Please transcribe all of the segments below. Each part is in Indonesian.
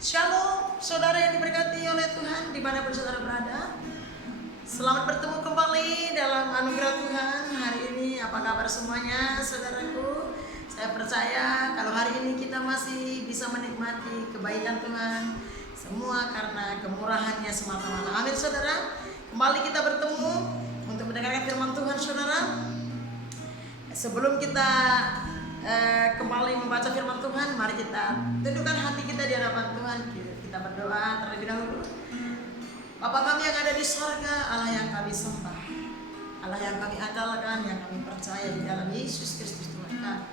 Shalom, saudara yang diberkati oleh Tuhan dimanapun saudara berada. Selamat bertemu kembali dalam anugerah Tuhan hari ini. Apa kabar semuanya saudaraku? Saya percaya kalau hari ini kita masih bisa menikmati kebaikan Tuhan, semua karena kemurahannya semata-mata. Amin saudara. Kembali kita bertemu untuk mendengarkan firman Tuhan saudara. Sebelum kita kembali membaca firman Tuhan, mari kita tundukkan hati kita di hadapan Tuhan. Kita berdoa terlebih dahulu. Bapa kami yang ada di sorga, Allah yang kami sembah, Allah yang kami andalkan, yang kami percaya di dalam Yesus Kristus Tuhan kami.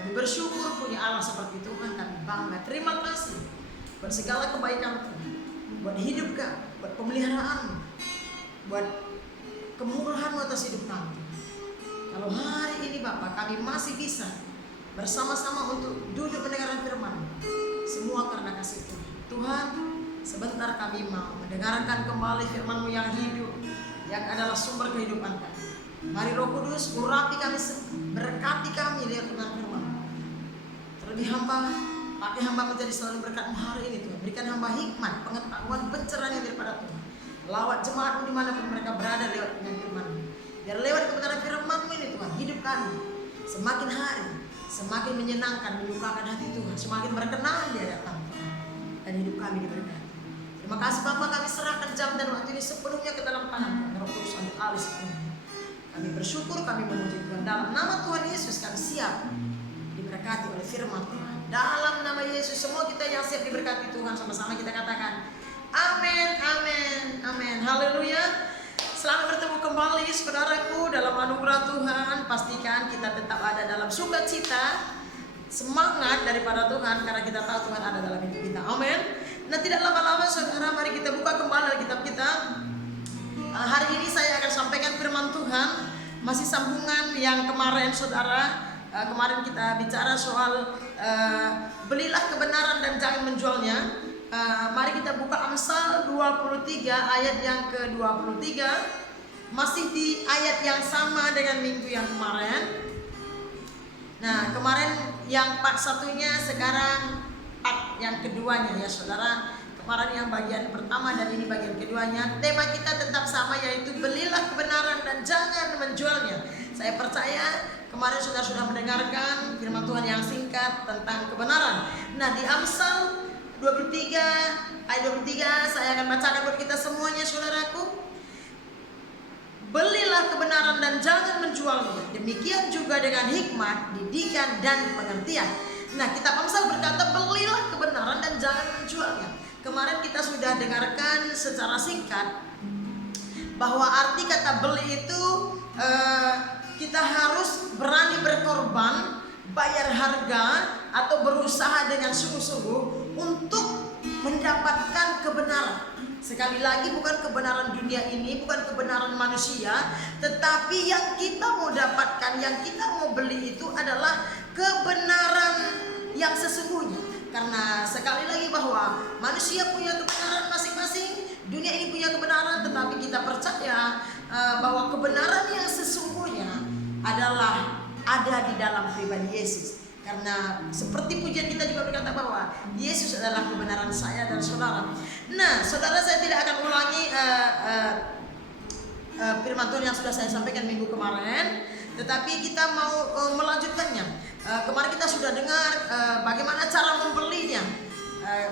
Kami bersyukur punya Allah seperti Tuhan, kami bangga. Terima kasih buat segala kebaikan Tuhan, buat hidup kami, buat pemeliharaan, buat kemurahan atas hidup kami. Kalau hari ini Bapak kami masih bisa bersama-sama untuk duduk mendengarkan firman, semua karena kasih Tuhan. Tuhan, sebentar kami mau mendengarkan kembali firman-Mu yang hidup, yang adalah sumber kehidupan kami. Mari Roh Kudus urapi kami, berkati kami lihat dengan firman. Terlebih hamba, pakai hamba menjadi selalu berkat hari ini Tuhan. Berikan hamba hikmat, pengetahuan, pencerahan yang daripada Tuhan. Lawat jemaat dimanapun mereka berada lewat dengan firman. Biar lewat kebenaran firman-Mu ini Tuhan, hidup kami semakin hari semakin menyenangkan, menyukakan hati Tuhan, semakin berkenan di hadapan Tuhan, dan hidup kami diberkati. Terima kasih Bapa, kami serahkan jam dan waktu ini sepenuhnya ke dalam tangan Roh Kudus ambil alih sepenuhnya. Kami bersyukur, kami memuji Tuhan. Dalam nama Tuhan Yesus kami siap diberkati oleh firman Tuhan. Dalam nama Yesus semua kita yang siap diberkati Tuhan, sama-sama kita katakan amin, amin, amin. Haleluya. Selamat bertemu kembali saudaraku dalam anugerah Tuhan. Pastikan kita tetap ada dalam sukacita, semangat daripada Tuhan, karena kita tahu Tuhan ada dalam hidup kita. Amin. Nah, tidak lama-lama saudara, mari kita buka kembali kitab kita. Hari ini saya akan sampaikan firman Tuhan, masih sambungan yang kemarin saudara. Kemarin kita bicara soal belilah kebenaran dan jangan menjualnya. Mari kita buka Amsal 23 ayat yang ke-23. Masih di ayat yang sama dengan minggu yang kemarin. Nah, kemarin yang part satunya, sekarang part yang keduanya ya saudara. Kemarin yang bagian pertama dan ini bagian keduanya. Tema kita tetap sama, yaitu belilah kebenaran dan jangan menjualnya. Saya percaya kemarin sudah mendengarkan firman Tuhan yang singkat tentang kebenaran. Nah, di Amsal 23 ayat 23 saya akan bacakan buat kita semuanya saudaraku. Belilah kebenaran dan jangan menjualnya, demikian juga dengan hikmat, didikan dan pengertian. Nah, kitab Amsal berkata belilah kebenaran dan jangan menjualnya. Kemarin kita sudah dengarkan secara singkat bahwa arti kata beli itu kita harus berani berkorban, bayar harga, atau berusaha dengan sungguh-sungguh untuk mendapatkan kebenaran. Sekali lagi, bukan kebenaran dunia ini, bukan kebenaran manusia, tetapi yang kita mau dapatkan, yang kita mau beli itu adalah kebenaran yang sesungguhnya. Karena sekali lagi bahwa manusia punya kebenaran masing-masing, dunia ini punya kebenaran, tetapi kita percaya bahwa kebenaran yang sesungguhnya adalah ada di dalam pribadi Yesus. Karena seperti pujian kita juga berkata bahwa Yesus adalah kebenaran saya dan saudara. Nah, saudara, saya tidak akan ulangi firman Tuhan yang sudah saya sampaikan minggu kemarin, tetapi kita mau melanjutkannya. Kemarin kita sudah dengar bagaimana cara membelinya,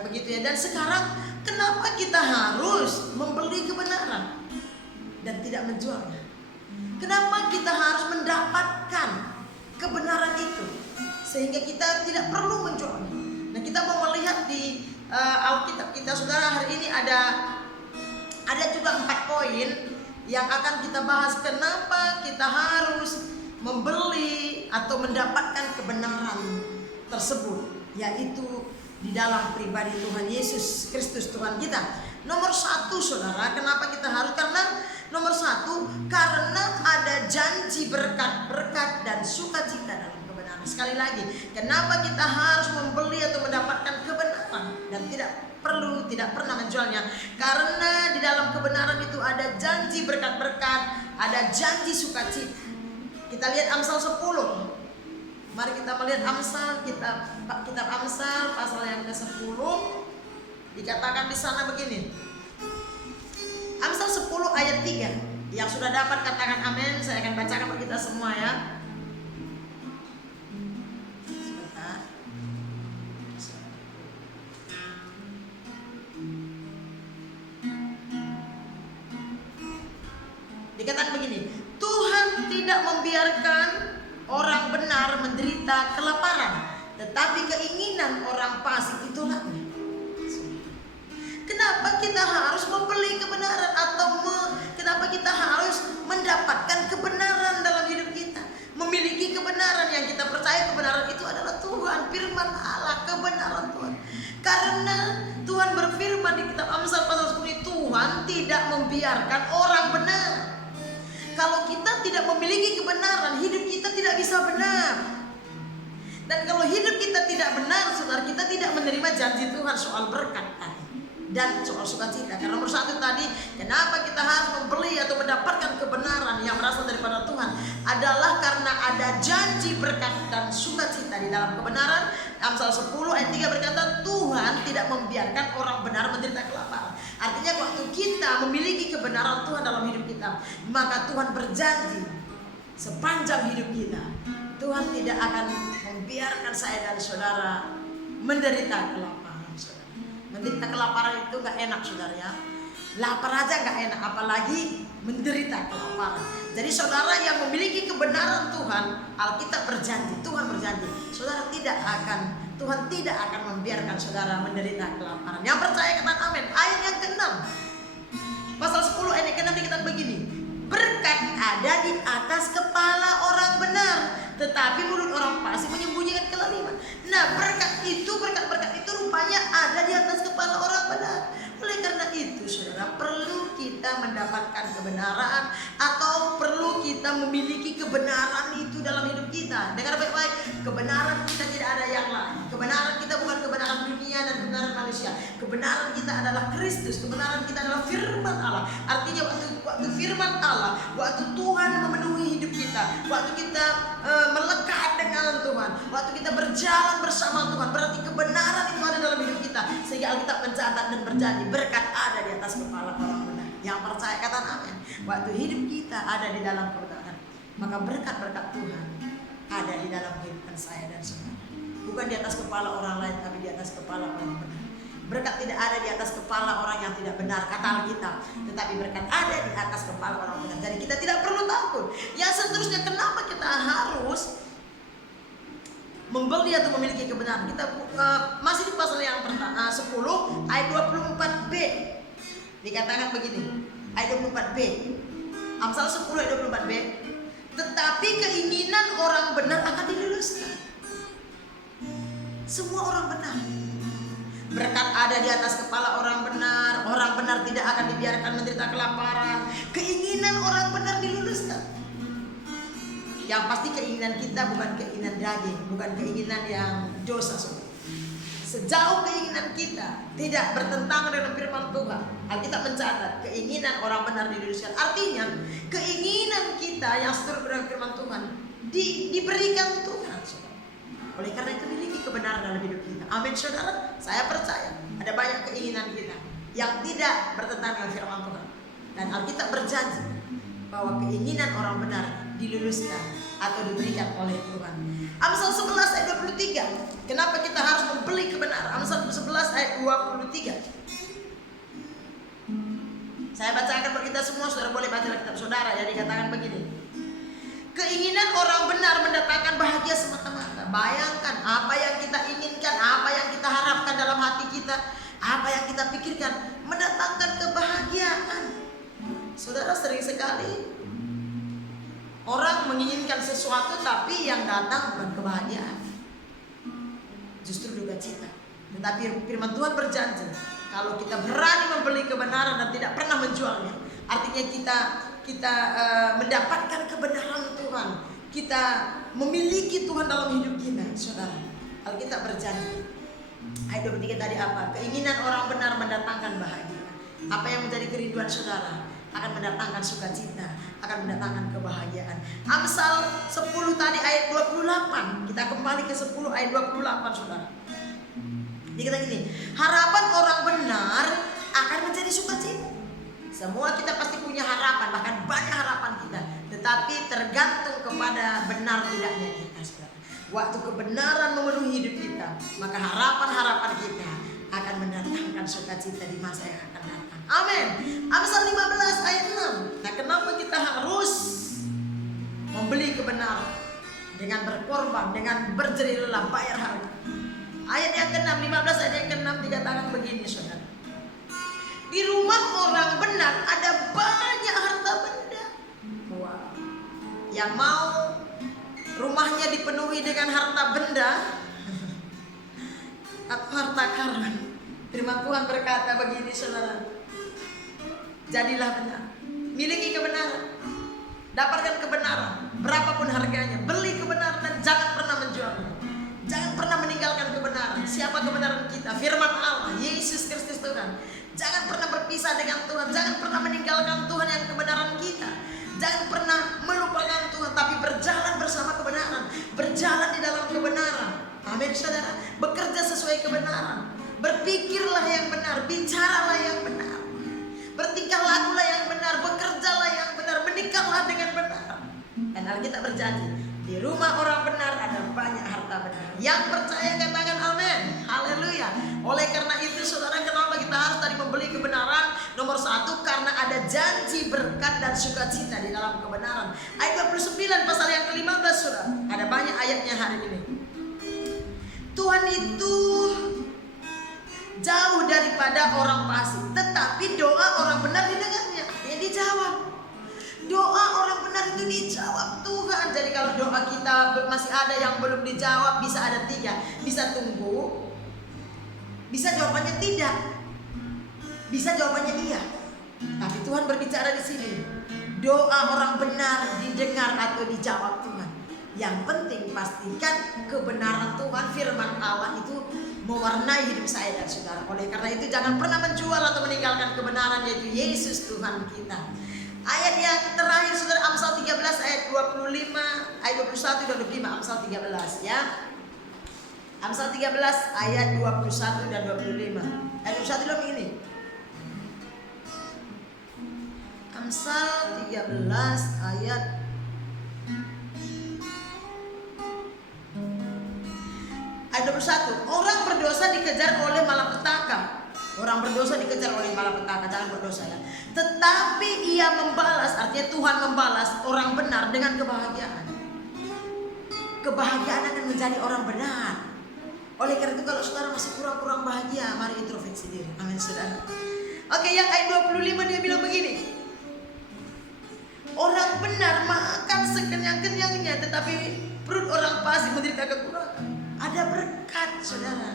begitu ya. Dan sekarang kenapa kita harus membeli kebenaran dan tidak menjualnya? Kenapa kita harus mendapatkan kebenaran itu sehingga kita tidak perlu menjualnya? Nah, kita mau melihat di Alkitab kita saudara. Hari ini ada juga 4 poin yang akan kita bahas. Kenapa kita harus membeli atau mendapatkan kebenaran tersebut, yaitu di dalam pribadi Tuhan Yesus Kristus Tuhan kita. Nomor 1 saudara, kenapa kita harus? Karena nomor 1, karena ada janji berkat-berkat dan sukacita dalam kebenaran. Sekali lagi, kenapa kita harus membeli atau mendapatkan kebenaran dan tidak pernah menjualnya? Karena di dalam kebenaran itu ada janji berkat-berkat, ada janji sukacita. Kita lihat Amsal 10. Mari kita melihat Amsal, kitab Amsal pasal yang ke-10 Dikatakan di sana begini. Amsal 10 ayat 3. Yang sudah dapat katakan amin. Saya akan bacakan bagi kita semua ya. Sebentar. Dikatakan begini. Tuhan tidak membiarkan orang benar menderita kelaparan, tetapi keinginan orang fasik itu lapar. Kenapa kita harus membeli kebenaran atau kenapa kita harus mendapatkan kebenaran dalam hidup kita? Memiliki kebenaran yang kita percaya kebenaran itu adalah Tuhan, firman Allah, kebenaran Tuhan. Karena Tuhan berfirman di kitab Amsal pasal 10, Tuhan tidak membiarkan orang benar. Kalau kita tidak memiliki kebenaran, hidup kita tidak bisa benar. Dan kalau hidup kita tidak benar, saudara, kita tidak menerima janji Tuhan soal berkat dan soal sukacita. Karena nomor satu tadi, kenapa kita harus membeli atau mendapatkan kebenaran yang berasal daripada Tuhan adalah karena ada janji berkat dan sukacita di dalam kebenaran. Amsal 10 ayat 3 berkata, Tuhan tidak membiarkan orang benar menderita kelaparan. Artinya waktu kita memiliki kebenaran Tuhan dalam hidup kita, maka Tuhan berjanji sepanjang hidup kita, Tuhan tidak akan membiarkan saya dan saudara menderita kelaparan. Menderita kelaparan itu gak enak, saudara ya. Lapar aja gak enak, apalagi menderita kelaparan. Jadi saudara yang memiliki kebenaran Tuhan, Alkitab berjanji, Tuhan berjanji, saudara Tuhan tidak akan membiarkan saudara menderita kelaparan. Yang percaya katakan amin. Ayat yang ke-6 pasal 10 ayat yang ke-6 dikatakan begini. Berkat ada di atas kepala orang benar, tetapi mulut orang fasik menyembunyikan kelaliman. Nah, berkat itu rupanya ada di atas kepala orang benar. Oleh karena itu, saudara, perlu kita mendapatkan kebenaran atau perlu kita memiliki kebenaran itu dalam hidup kita. Dengar baik-baik, kebenaran kita tidak ada yang lain. Kebenaran kita bukan kebenaran dunia dan kebenaran manusia. Kebenaran kita adalah Kristus. Kebenaran kita adalah firman Allah. Artinya waktu firman Allah, waktu Tuhan memenuhi hidup kita, waktu kita melekat dengan Tuhan, waktu kita berjalan bersama Tuhan, berarti kebenaran itu ada dalam hidup kita. Sehingga Alkitab mencatat dan berjanji, berkat ada di atas kepala orang benar. Yang percaya katakan amin. Waktu hidup kita ada di dalam kebenaran, maka berkat-berkat Tuhan ada di dalam kehidupan saya dan saudara. Bukan di atas kepala orang lain, tapi di atas kepala orang benar. Berkat tidak ada di atas kepala orang yang tidak benar, kata Alkitab, tetapi berkat ada di atas kepala orang benar. Jadi kita tidak perlu takut. Yang seterusnya, kenapa kita harus membeli atau memiliki kebenaran? Kita masih di pasal yang pertama 10 ayat 24b. Dikatakan begini, ayat 24b. Amsal 10 ayat 24b. Tetapi keinginan orang benar akan diluluskan. Semua orang benar. Berkat ada di atas kepala orang benar. Orang benar tidak akan dibiarkan menderita kelaparan. Keinginan orang benar diluluskan. Yang pasti keinginan kita bukan keinginan daging, bukan keinginan yang dosa. Sejauh keinginan kita tidak bertentangan dengan firman Tuhan, Alkitab mencatat keinginan orang benar diluluskan. Artinya keinginan kita yang seturut dengan firman Tuhan diberikan Tuhan. Oleh karena itu miliki kebenaran dalam hidup kita. Amin, saudara. Saya percaya ada banyak keinginan kita yang tidak bertentangan dengan firman Tuhan. Dan Alkitab berjanji bahwa keinginan orang benar diluluskan atau diberikan oleh Tuhan. Amsal 11 ayat 23. Kenapa kita harus membeli kebenaran? Amsal 11 ayat 23. Saya bacakan bagi kita semua, saudara boleh baca kitab saudara. Jadi katakan begini. Keinginan orang benar mendatangkan bahagia semata-mata. Bayangkan apa yang kita inginkan, apa yang kita harapkan dalam hati kita, apa yang kita pikirkan mendatangkan kebahagiaan. Saudara, sering sekali orang menginginkan sesuatu tapi yang datang bukan kebahagiaan, justru duka cita. Tetapi firman Tuhan berjanji, kalau kita berani membeli kebenaran dan tidak pernah menjualnya, artinya kita mendapatkan kebenaran Tuhan. Kita memiliki Tuhan dalam hidup kita, saudara. Alkitab berjanji. Ayat 23 tadi apa? Keinginan orang benar mendatangkan bahagia. Apa yang menjadi kerinduan saudara akan mendatangkan sukacita, akan mendatangkan kebahagiaan. Amsal 10 tadi ayat 28. Kita kembali ke 10 ayat 28, saudara. Dikata gini, harapan orang benar akan menjadi sukacita. Semua kita pasti punya harapan, bahkan banyak harapan kita. Tetapi tergantung kepada benar tidaknya kita, saudara. Waktu kebenaran memenuhi hidup kita, maka harapan-harapan kita akan mendatangkan sukacita di masa yang akan datang. Amin. Amsal 15 ayat 6. Nah, kenapa kita harus membeli kebenaran dengan berkorban, dengan berjerih lelah, bayar harga? Ayat yang ke-6, 15 ayat yang ke-6 dikatakan begini, saudara. Di rumah orang benar ada banyak harta benda. Wow. Yang mau rumahnya dipenuhi dengan harta benda atau harta karun, firman Tuhan berkata begini, saudara. Jadilah benar, miliki kebenaran, dapatkan kebenaran, berapapun harganya. Beli kebenaran dan jangan pernah menjualnya. Jangan pernah meninggalkan kebenaran. Siapa kebenaran kita? Firman Allah, Yesus Kristus Tuhan. Jangan pernah berpisah dengan Tuhan. Jangan pernah meninggalkan Tuhan yang kebenaran kita. Jangan pernah melupakan Tuhan, tapi berjalan bersama kebenaran, berjalan di dalam kebenaran. Amin, saudara. Bekerja sesuai kebenaran, berpikirlah yang benar, bicaralah yang benar, bertingkah lakulah yang benar, bekerjalah yang benar, menikahlah dengan benar. Dan Alkitab berjanji, di rumah orang benar ada banyak harta benar. Yang percaya katakan amin. Haleluya. Oleh karena itu, saudara, kenapa kita harus tadi membeli kebenaran? Nomor 1, karena ada janji berkat dan sukacita di dalam kebenaran. Ayat 29 pasal yang ke-15, saudara. Ada banyak ayatnya hari ini. Tuhan itu jauh daripada orang fasik, tetapi doa orang benar didengarnya. Dia dijawab. Doa orang benar itu dijawab Tuhan. Jadi kalau doa kita masih ada yang belum dijawab, bisa ada 3. Bisa tunggu, bisa jawabannya tidak, bisa jawabannya iya. Tapi Tuhan berbicara di sini, doa orang benar didengar atau dijawab Tuhan. Yang penting pastikan kebenaran Tuhan, firman Allah itu mewarnai hidup saya dan saudara. Oleh karena itu jangan pernah menjual atau meninggalkan kebenaran, yaitu Yesus Tuhan kita. Ayat yang terakhir, saudara, Amsal 13 ayat 25, ayat 21 dan 25. Amsal 13 ya. Amsal 13 ayat 21 dan 25. Ayat 21 bilang begini. Amsal 13 ayat ayat 21. Orang berdosa dikejar oleh malapetaka. Orang berdosa dikejar oleh malapetaka, jangan berdosa ya. Tetapi ia membalas, artinya Tuhan membalas orang benar dengan kebahagiaan. Kebahagiaan akan menjadi orang benar. Oleh karena itu kalau saudara masih kurang-kurang bahagia, mari introspeksi diri. Amin, saudara. Oke, yang ayat 25 dia bilang begini. Orang benar makan sekenyang-kenyangnya, tetapi perut orang fasik menderita kekurangan. Ada berkat, saudara.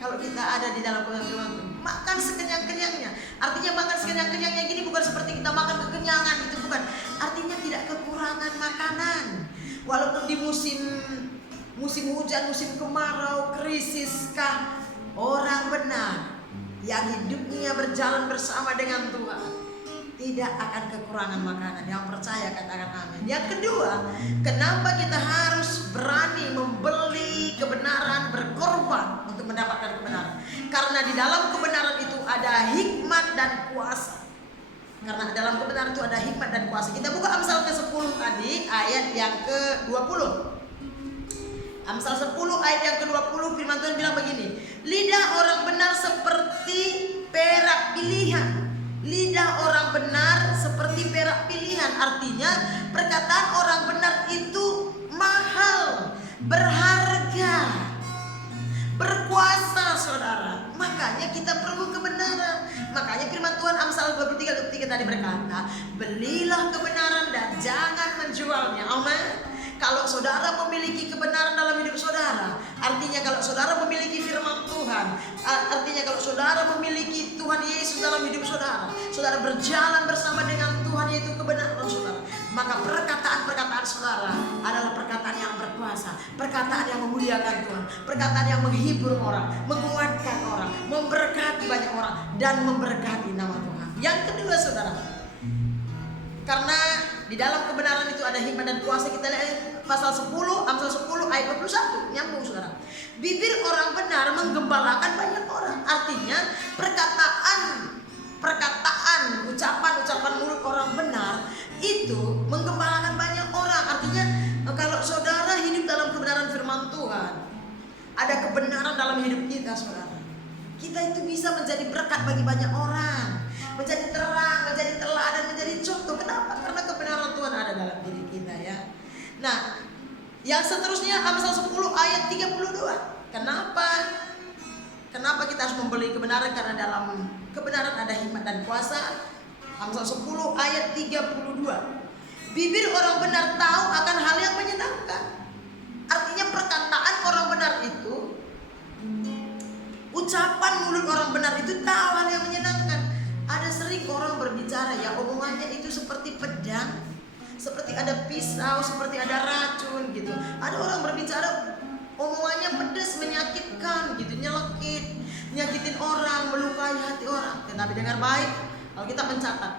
Kalau kita ada di dalam Tuhan, makan sekenyang-kenyangnya. Artinya makan sekenyang-kenyangnya gini bukan seperti kita makan kekenyangan, itu bukan. Artinya tidak kekurangan makanan. Walaupun di musim hujan, musim kemarau, krisis kah, orang benar yang hidupnya berjalan bersama dengan Tuhan tidak akan kekurangan makanan. Yang percaya katakan amin. Yang kedua, kenapa kita harus berani membeli kebenaran, berkorban untuk mendapatkan kebenaran? Karena di dalam kebenaran itu ada hikmat dan kuasa. Karena dalam kebenaran itu ada hikmat dan kuasa. Kita buka Amsal ke-10 tadi, ayat yang ke-20. Amsal 10 ayat yang ke-20, firman Tuhan bilang begini. Lidah orang benar seperti perak pilihan. Lidah orang benar seperti perak pilihan. Artinya perkataan orang benar itu mahal, berharga, berkuasa, saudara. Makanya kita perlu kebenaran. Makanya firman Tuhan Amsal 23 tadi berkata, belilah kebenaran dan jangan menjualnya. Amin. Kalau saudara memiliki kebenaran dalam hidup saudara, artinya kalau saudara memiliki firman Tuhan, artinya kalau saudara memiliki Tuhan Yesus dalam hidup saudara, saudara berjalan bersama dengan Tuhan, yaitu kebenaran saudara, maka perkataan-perkataan saudara adalah perkataan yang berkuasa, perkataan yang memuliakan Tuhan, perkataan yang menghibur orang, menguatkan orang, memberkati banyak orang, dan memberkati nama Tuhan. Yang kedua, saudara, karena di dalam kebenaran itu ada hikmat dan kuasa. Kita lihat pasal 10, Amsal 10 ayat 21, nyambung, saudara. Bibir orang benar benar menggembalakan banyak orang. Artinya ucapan mulut orang benar itu menggembalakan banyak orang. Artinya kalau saudara hidup dalam kebenaran firman Tuhan, ada kebenaran dalam hidup kita, saudara, kita itu bisa menjadi berkat bagi banyak orang, menjadi terang, menjadi teladan, menjadi contoh. Kenapa? Karena kebenaran Tuhan ada dalam diri kita, ya. Nah, yang seterusnya Amsal 10 ayat 32. Kenapa kita harus membeli kebenaran? Karena dalam kebenaran ada hikmat dan kuasa. Amsal 10 ayat 32. Bibir orang benar tahu akan hal yang menyenangkan. Artinya perkataan orang benar itu, ucapan mulut orang benar itu tahu hal yang menyenangkan. Ada sering orang berbicara ya omongannya itu seperti pedang, seperti ada pisau, seperti ada racun gitu. Ada orang berbicara omongannya pedas, menyakitkan gitu, nyelekit, nyakitin orang, melukai hati orang. Tetapi dengar baik, kalau kita mencatat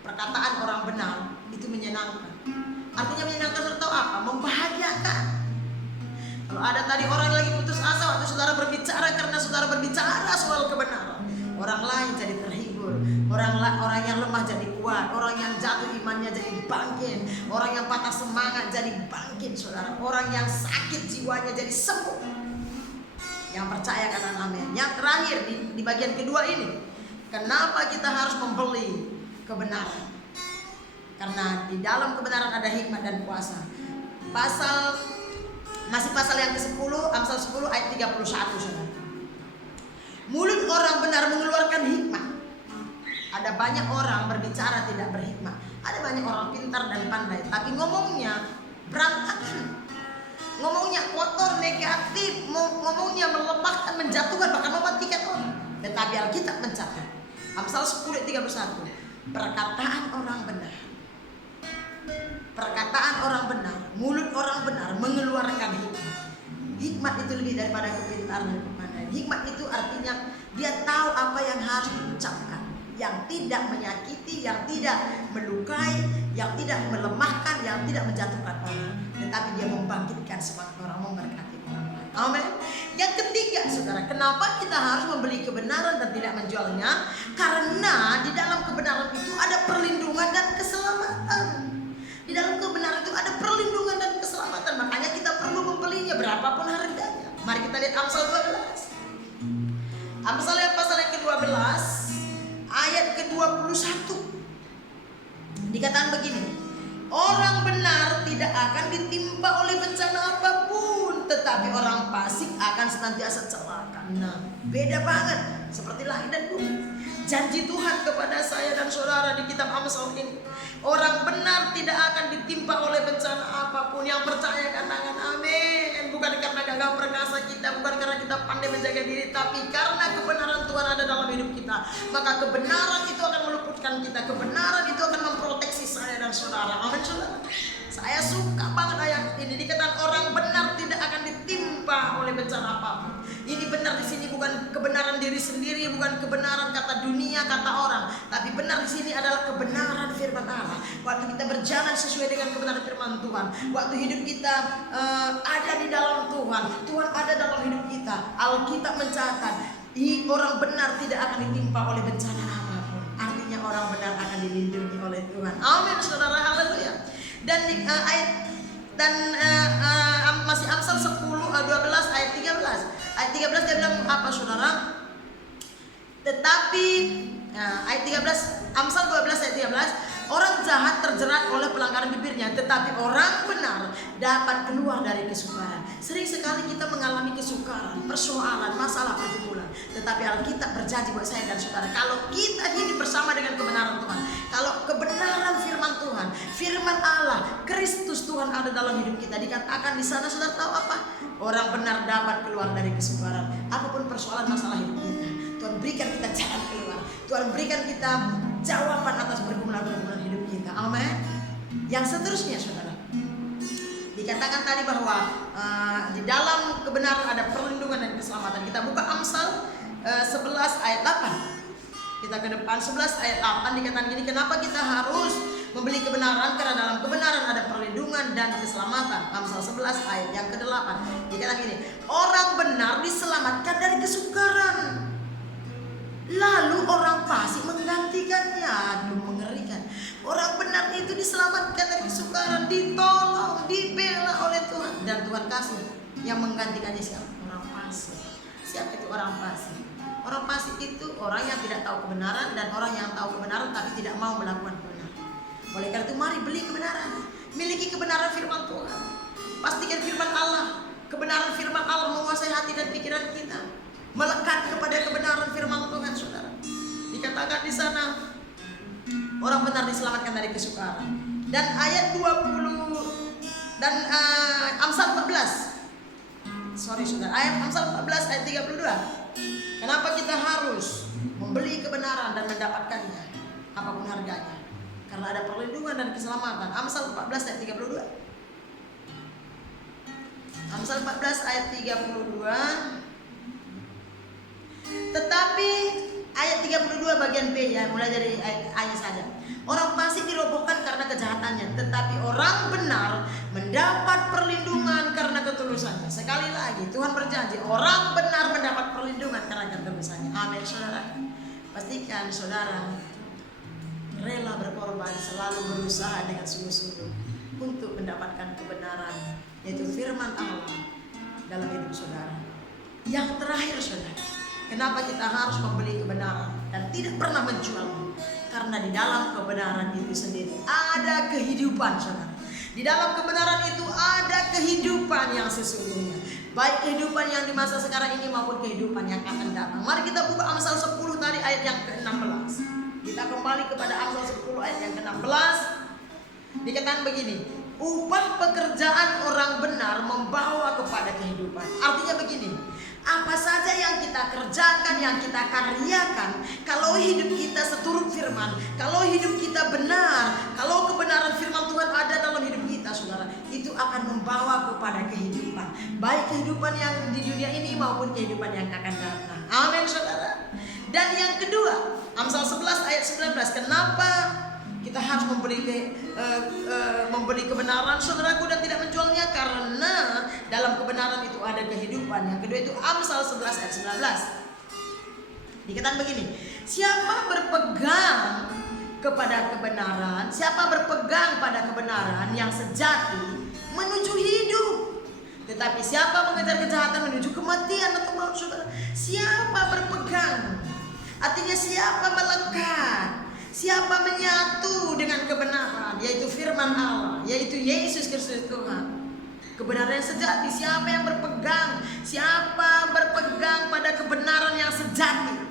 perkataan orang benar itu menyenangkan. Artinya menyenangkan serta apa? Membahagiakan. Kalau ada tadi orang lagi putus asa waktu saudara berbicara, karena saudara berbicara soal kebenaran, orang lain jadi terhibur, orang yang lemah jadi kuat, orang yang jatuh imannya jadi bangkit, orang yang patah semangat jadi bangkit, saudara, orang yang sakit jiwanya jadi sembuh. Yang percaya katakan amin. Yang terakhir di bagian kedua ini, kenapa kita harus membeli kebenaran? Karena di dalam kebenaran ada hikmat dan kuasa. Pasal yang ke-10, Amsal 10 ayat 31, saudara. Mulut orang benar mengeluarkan hikmat. Ada banyak orang berbicara tidak berhikmat. Ada banyak orang pintar dan pandai, tapi ngomongnya berantakan. Ngomongnya kotor, negatif, ngomongnya melemahkan, menjatuhkan, bahkan mematikan orang. Tetapi Alkitab mencatat Amsal 10 ayat 31, perkataan orang benar, mulut orang benar mengeluarkan hikmat. Hikmat itu lebih daripada kepintaran dan kepandaian. Hikmat itu artinya dia tahu apa yang harus diucapkan, yang tidak menyakiti, yang tidak melukai, yang tidak melemahkan, yang tidak menjatuhkan orang, tetapi dia membangkitkan semangat orang, memberkati orang lain. Amin. Yang ketiga, saudara, kenapa kita harus membeli kebenaran dan tidak menjualnya? Karena di dalam kebenaran itu ada perlindungan dan keselamatan. Di dalam kebenaran itu ada perlindungan dan keselamatan. Makanya kita perlu membelinya berapapun harganya. Mari kita lihat Amsal 12. Amsal yang pasal yang ke-12 ayat ke-21. Dikatakan begini, orang benar tidak akan ditimpa oleh bencana apapun, tetapi orang fasik akan senantiasa celaka. Nah, beda banget, seperti langit dan bumi. Janji Tuhan kepada saya dan saudara di kitab Amsal ini, orang benar tidak akan ditimpa oleh bencana apapun. Yang percaya katakan amin. Bukan karena gagah perkasa kita, bukan karena kita pandai menjaga diri, tapi karena kebenaran Tuhan ada dalam hidup kita. Maka kebenaran itu akan meluputkan kita, kebenaran itu akan memproteksi saya dan saudara. Amin, saudara. Saya suka banget ayat ini. Dikatakan orang benar tidak akan ditimpa oleh bencana apapun. Ini benar di sini bukan kebenaran diri sendiri, bukan kebenaran kata dunia, kata orang, tapi benar di sini adalah kebenaran firman Allah. Waktu kita berjalan sesuai dengan kebenaran firman Tuhan, waktu hidup kita ada di dalam Tuhan, Tuhan ada dalam hidup kita. Alkitab mencatat, orang benar tidak akan ditimpa oleh bencana apapun. Artinya orang benar akan dilindungi oleh Tuhan. Amin, saudara, haleluya. Dan masih Amsal 12 ayat 13. Ayat 13 dia bilang apa, saudara? Tetapi ayat 13, Amsal 12 ayat 13, orang jahat terjerat oleh pelanggaran bibirnya, tetapi orang benar dapat keluar dari kesukaran. Sering sekali kita mengalami kesukaran, persoalan, masalah, pergumulan, tetapi Alkitab berjanji buat saya dan saudara, kalau kita hidup bersama dengan kebenaran Tuhan, kalau kebenaran firman Tuhan, firman Allah, Kristus Tuhan ada dalam hidup kita, dikatakan di sana, saudara tahu apa? Orang benar dapat keluar dari kesukaran. Apapun persoalan masalah hidup kita, Tuhan berikan kita jalan keluar. Tuhan berikan kita jawaban atas pergumulan-pergumulan hidup kita. Amin. Yang seterusnya, saudara, dikatakan tadi bahwa di dalam kebenaran ada perlindungan dan keselamatan. Kita buka Amsal 11 ayat 8. Kita ke depan 11 ayat 8 dikatakan gini, kenapa kita harus membeli kebenaran? Karena dalam kebenaran ada perlindungan dan keselamatan. Amsal 11 ayat yang ke-8 dikatakan gini, orang benar diselamatkan dari kesukaran. Lalu orang fasik menggantikannya. Aduh, mengerikan. Orang benar itu diselamatkan dari kesukaran, ditolong, dibela oleh Tuhan, dan Tuhan kasih. Yang menggantikannya siapa? Orang fasik. Siapa itu orang fasik? Orang fasik itu orang yang tidak tahu kebenaran dan orang yang tahu kebenaran tapi tidak mau melakukan kebenaran. Oleh karena itu mari beli kebenaran. Miliki kebenaran firman Tuhan. Pastikan firman Allah. Kebenaran firman Allah menguasai hati dan pikiran kita. Melekat kepada kebenaran firman Tuhan, saudara. Dikatakan di sana orang benar diselamatkan dari kesukaran. Dan ayat 20 dan Amsal 14. Sorry saudara, ayat Amsal 14 ayat 32. Kenapa kita harus membeli kebenaran dan mendapatkannya apapun harganya? Karena ada perlindungan dan keselamatan. Amsal 14 ayat 32. Amsal 14 ayat 32. Tetapi ayat 32 bagian B ya, mulai dari ayat saja. Orang fasik dirobohkan karena kejahatannya, tetapi orang benar mendapat perlindungan karena ketulusannya. Sekali lagi Tuhan berjanji orang benar mendapat perlindungan karena ketulusannya. Amin saudara. Pastikan saudara rela berkorban, selalu berusaha dengan sungguh-sungguh untuk mendapatkan kebenaran, yaitu firman Allah dalam hidup saudara. Yang terakhir saudara, kenapa kita harus membeli kebenaran dan tidak pernah menjualnya? Karena di dalam kebenaran itu sendiri ada kehidupan, saudara. Di dalam kebenaran itu ada kehidupan yang sesungguhnya. Baik kehidupan yang di masa sekarang ini maupun kehidupan yang akan datang. Mari kita buka Amsal 10 tadi ayat yang ke-16. Kita kembali kepada Amsal 10 ayat yang ke-16. Dikatakan begini, upah pekerjaan orang benar membawa kepada kehidupan. Artinya begini, apa saja yang kita kerjakan, yang kita karyakan, kalau hidup kita seturut firman, kalau hidup kita benar, kalau kebenaran firman Tuhan ada dalam hidup kita, saudara, itu akan membawa kepada kehidupan. Baik kehidupan yang di dunia ini maupun kehidupan yang akan datang. Amin, saudara. Dan yang kedua, Amsal 11 ayat 19. Kenapa kita harus membeli kebenaran, saudaraku, dan tidak menjualnya? Karena dalam kebenaran itu ada kehidupan. Yang kedua itu Amsal 11 ayat 19. Dikatakan begini, siapa berpegang kepada kebenaran, siapa berpegang pada kebenaran yang sejati menuju hidup. Tetapi siapa mengejar kejahatan menuju kematian atau maut, saudara. Siapa berpegang, artinya siapa melekat, siapa menyatu dengan kebenaran, yaitu firman Allah, yaitu Yesus Kristus Tuhan. Kebenaran yang sejati, siapa yang berpegang, siapa berpegang pada kebenaran yang sejati.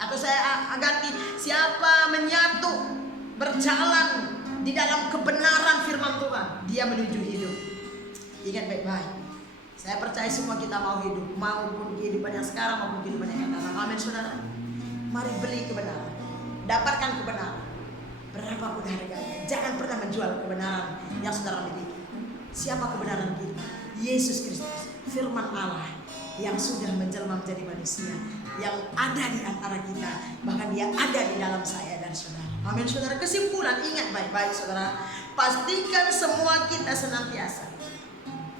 Atau saya ganti, siapa menyatu, berjalan di dalam kebenaran firman Tuhan, dia menuju hidup. Ingat baik-baik, saya percaya semua kita mau hidup, maupun kehidupan yang sekarang maupun kehidupan yang akan datang. Amin saudara. Mari beli kebenaran, dapatkan kebenaran berapapun harganya. Jangan pernah menjual kebenaran yang saudara miliki. Siapa kebenaran kita? Yesus Kristus, firman Allah yang sudah menjelma menjadi manusia, yang ada di antara kita, bahkan dia ada di dalam saya dan saudara. Amin saudara. Kesimpulan, ingat baik-baik saudara, pastikan semua kita senantiasa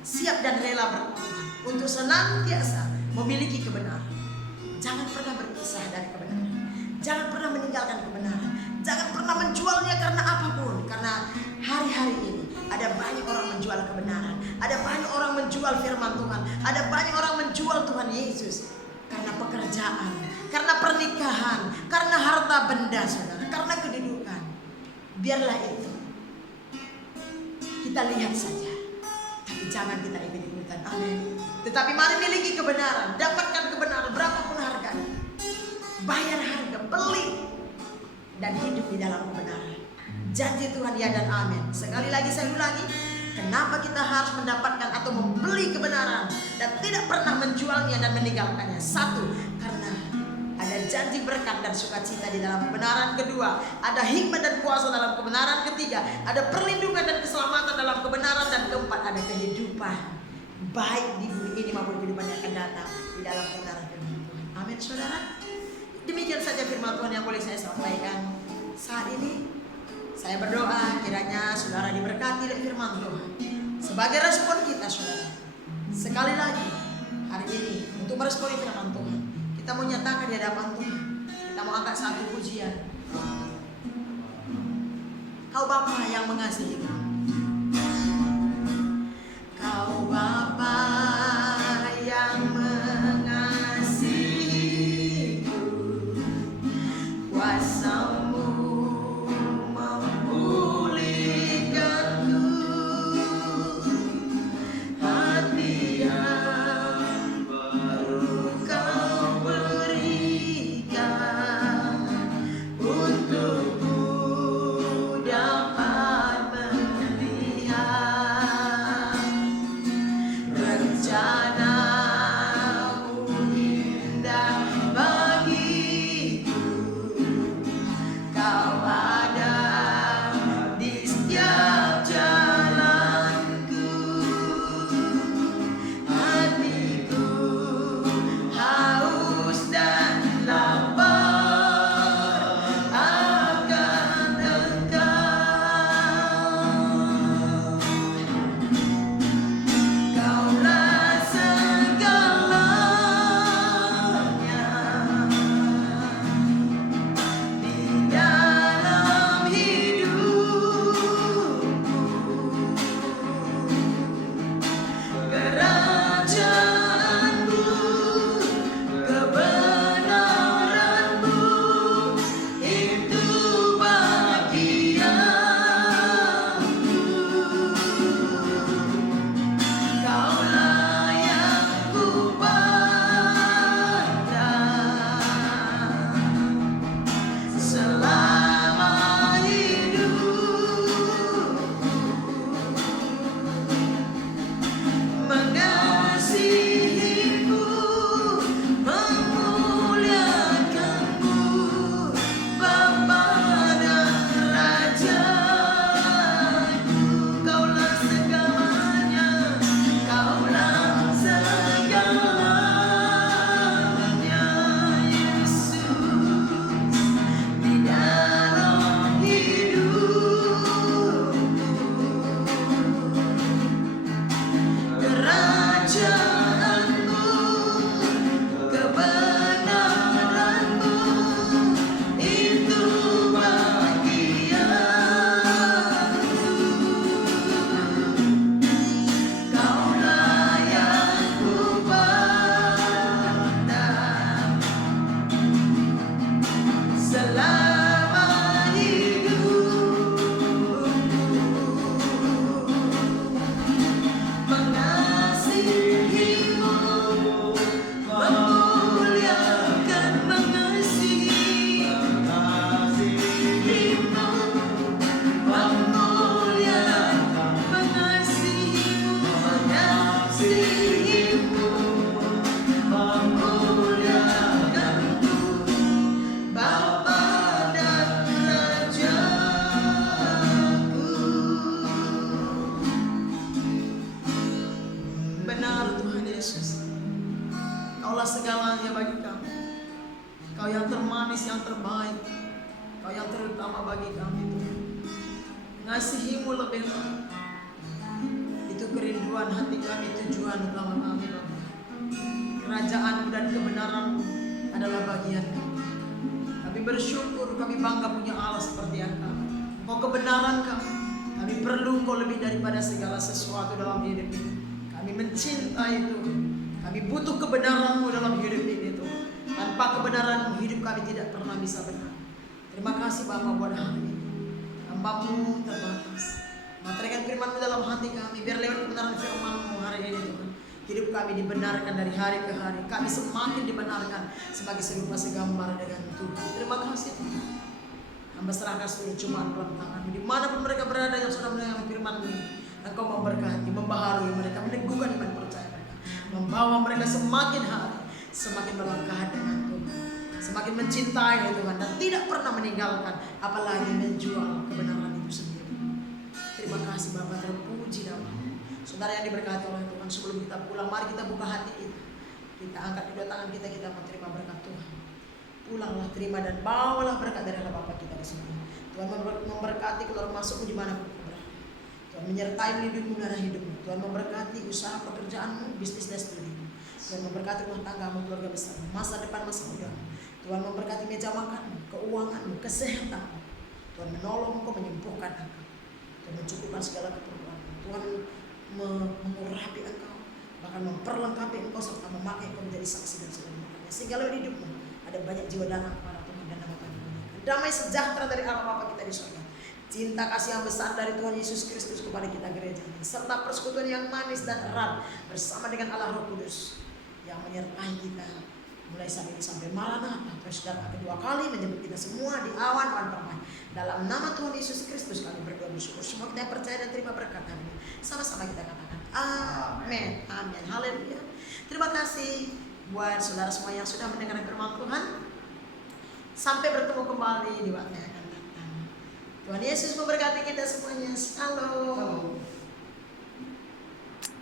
siap dan rela berkorban untuk senantiasa memiliki kebenaran. Jangan pernah berpisah dari kebenaran. Jangan pernah meninggalkan kebenaran. Jangan pernah menjualnya karena apapun. Karena hari-hari ini ada banyak orang menjual kebenaran. Ada banyak orang menjual firman Tuhan. Ada banyak orang menjual Tuhan Yesus karena pekerjaan, karena pernikahan, karena harta benda, saudara, karena kedudukan. Biarlah itu, kita lihat saja, tapi jangan kita ikut-ikutan. Amin. Tetapi mari miliki kebenaran, dapatkan kebenaran berapapun harganya. Bayar harga, beli, dan hidup di dalam kebenaran. Janji Tuhan ya dan amin. Sekali lagi saya ulangi, kenapa kita harus mendapatkan atau membeli kebenaran dan tidak pernah menjualnya dan meninggalkannya? Satu, karena ada janji berkat dan sukacita di dalam kebenaran. Kedua, ada hikmat dan kuasa dalam kebenaran. Ketiga, ada perlindungan dan keselamatan dalam kebenaran. Dan keempat, ada kehidupan baik di bumi ini maupun kehidupan yang akan datang di dalam kebenaran firman Tuhan. Amin saudara. Demikian saja firman Tuhan yang boleh saya sampaikan saat ini. Saya berdoa kiranya saudara diberkati oleh firman Tuhan. Sebagai respon kita saudara, sekali lagi hari ini untuk meresponi firman Tuhan. Kita mau nyatakan di hadapan Tuhan. Kita mau angkat satu pujian. Kau Bapa yang mengasihi kami. Kau Bapa yang mengasihiku, kuasa-Mu memulihkanku, hati yang baru Kau berikan untukku dapat melihat rencana-Mu indah bagiku. Kau ada di setiap jalanku, hatiku haus dan lapar akan Engkau. Kaulah segalanya di dalam hidupku. Kerajaan-Mu, kebenaran-Mu, itu bagianku. Kaulah yang kupandang selama hidupku, mengasihimu, memuliakanmu, Bapa dan Rajaku. Kaulah segalanya, Kaulah segalanya, Yesus, di dalam hidupku. Kerajaan-Mu, kebenaran-Mu, itu bagianku. Kaulah yang kupandang selama hidupku, mengasihimu, memuliakan, mengasihimu, memuliakan, mengasihimu, memuliakanku, Bapa dan Rajaku. Benar Tuhan Yesus, Kaulah segalanya bagi kami. Kau yang termanis, yang terbaik, Kau yang terutama bagi kami Tuhan. Mengasihimu lebih lagi, itu kerinduan hati kami, tujuan utama kami Bapa. Kerajaan-Mu dan kebenaran-Mu adalah bagian kami. Kami bersyukur, kami bangga punya Allah seperti Engkau. Engkau kebenaran kami. Kami perlu Engkau lebih daripada segala sesuatu dalam hidup ini. Kami mencintai Tuhan. Kami butuh kebenaran-Mu dalam hidup ini Tuhan. Tanpa kebenaran-Mu hidup kami tidak pernah bisa benar. Terima kasih Bapa buat hari ini. Hamba-Mu terbatas. Materikan firman-Mu dalam hati kami. Biar lewat kebenaran firman-Mu hari ini Tuhan, hidup kami dibenarkan dari hari ke hari. Kami semakin dibenarkan sebagai serupa segambar dengan Tuhan. Terima kasih Tuhan. Hamba serahkan seluruh cobaan dalam tangan-Mu. Dimanapun mereka berada yang sudah mendengar firman-Mu ini, Engkau memberkati, membaharui mereka, meneguhkan iman percaya mereka, membawa mereka semakin hari, semakin melangkah dengan Tuhan, semakin mencintai Tuhan, dan tidak pernah meninggalkan, apalagi menjual kebenaran itu sendiri. Terima kasih Bapa, terpuji nama-Mu. Saudara yang diberkati oleh Tuhan, sebelum kita pulang, mari kita buka hati kita. Kita angkat kedua tangan kita, kita menerima berkat Tuhan. Pulanglah, terima dan bawalah berkat dari Allah Bapa kita di sini. Tuhan memberkati keluar masukmu di mana pun berada. Tuhan menyertai hidupmu dan hidupmu. Tuhan memberkati usaha pekerjaanmu, bisnis dan studimu. Tuhan memberkati rumah tanggamu, keluarga besar, masa depan, masa muda. Tuhan memberkati meja makanmu, keuanganmu, kesehatanmu. Tuhan menolong engkau, menyembuhkan engkau. Tuhan mencukupkan segala keperluanmu. Tuhan mengurapi engkau, bahkan memperlengkapi engkau serta memakai engkau menjadi saksi dan saudara. Sehingga lewat hidupmu ada banyak jiwa datang kepada Tuhan dan nama Tuhan dimuliakan. Damai sejahtera dari Allah Bapa kita di surga, cinta kasih yang besar dari Tuhan Yesus Kristus kepada kita gereja ini, serta persekutuan yang manis dan erat bersama dengan Allah Roh Kudus yang menyertai kita mulai saat ini sampai Maranatha, saudara kedua kali menjemput kita semua di awan-awan permai. Dalam nama Tuhan Yesus Kristus kami berdoa bersyukur. Semua kita percaya dan terima berkat hari ini. Sama-sama kita katakan amin. Amin. Haleluya. Terima kasih buat saudara semua yang sudah mendengarkan firman Tuhan. Sampai bertemu kembali di waktu yang akan datang. Tuhan Yesus memberkati kita semuanya. Shalom.